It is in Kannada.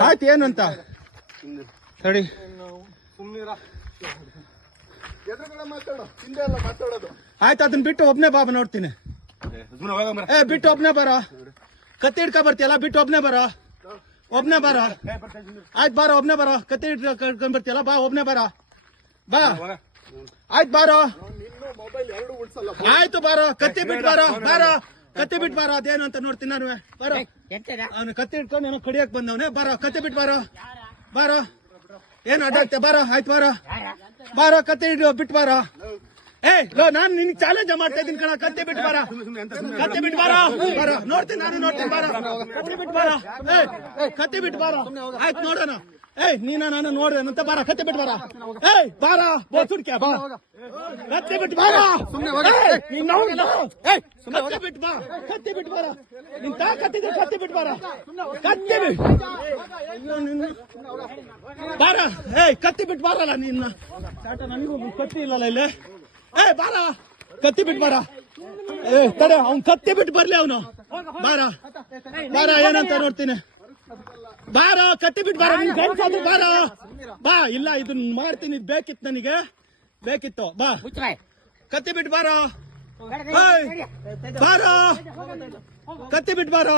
ಆಯ್ತು ಏನಂತ ತಡಿ ಆಯ್ತು ಅದನ್ನ ಬಿಟ್ಟು ಒಬ್ನೇ ಬಾಬಾ ನೋಡ್ತೀನಿ ಬಿಟ್ಟು ಒಬ್ನೇ ಬರೋ ಕತ್ತಿ ಹಿಡ್ಕೊ ಬರ್ತೀಯಲ್ಲ ಬಿಟ್ಟು ಒಬ್ನೇ ಬರೋ ಆಯ್ತು ಬಾರೋ ಒಬ್ನೇ ಬರೋ ಕತ್ತಿ ಹಿಡ್ಕೊಂಡ್ ಬರ್ತೀಯಲ್ಲ ಬಾ ಒಬ್ನೇ ಬರೋ ಬಾ ಆಯ್ತು ಬಾರೋ ಆಯ್ತು ಬಾರೋ ಕತ್ತಿ ಬಿಟ್ಟು ಬಾರೋ ಅದೇನು ಅಂತ ನೋಡ್ತೀನಿ ನಾನು ಬಾರೋ ಅವನು ಕತ್ತಿ ಹಿಡ್ಕೊಂಡು ಏನೋ ಕಡಿಯಕ್ ಬಂದವನೇ ಬಾರೋ ಕತ್ತಿ ಬಿಟ್ಟು ಬಾರೋ ಏನು ಅಡ್ಡಾಗ್ತೆ ಬಾರೋ ಆಯ್ತು ಬಾರೋ ಕತ್ತಿ ಬಿಟ್ಟು ಬಾರೋ ನಾನು ನಿನ್ಗೆ ಚಾಲೆಂಜ್ ಮಾಡ್ತಾ ಇದ್ದೀನಿ ಕಣ ಕತ್ತಿ ಬಿಟ್ಟು ಬಾರೋ ನೋಡ್ತೀನಿ ಬಾರೋ ಕತ್ತಿ ಬಿಟ್ಟು ಬಾರೋ ಆಯ್ತು ನೋಡೋಣ ನಾನು ನೋಡ್ದೇನಂತ ಬಾರ ಕತ್ತಿ ಬಿಟ್ಟು ಬಾರ ಬೋಸುಡ್ಕೆ ಬಾ ಕತ್ತಿ ಬಿಟ್ಟು ಬಾರ ಕತ್ತಿ ಬಿಟ್ಟು ಬಾರ ನಿನ್ ತಾಕತ್ತಿದ್ರೆ ಕತ್ತಿ ಬಿಟ್ಟು ಬಾರ ಕತ್ತಿ ಬಿಟ್ಟು ಬಾರಲ್ಲ ನಿನ್ನ ನನಗೂ ಕತ್ತಿ ಇಲ್ಲಲ್ಲ ಇಲ್ಲಿ ಬಾರ ಕತ್ತಿ ಬಿಟ್ಟು ಬಾರ ತಡೆ ಅವ್ನ್ ಕತ್ತಿ ಬಿಟ್ಟು ಬರ್ಲಿ ಅವನು ಬಾರ ಏನಂತ ನೋಡ್ತೀನಿ ಬಾರ ಕತ್ತಿ ಬಿಟ್ಟು ಬಾರ ನಿನ್ ಗಂಡ್ಸಾದ್ರು ಬಾರ ಬಾ ಇಲ್ಲ ಇದನ್ನ ಮಾಡ್ತೀನಿ ಇದು ಬೇಕಿತ್ತು ಬಾ ಕತ್ತಿ ಬಿಟ್ಟು ಬಾರ ಕತ್ತಿ ಬಿಟ್ಟು ಬಾರ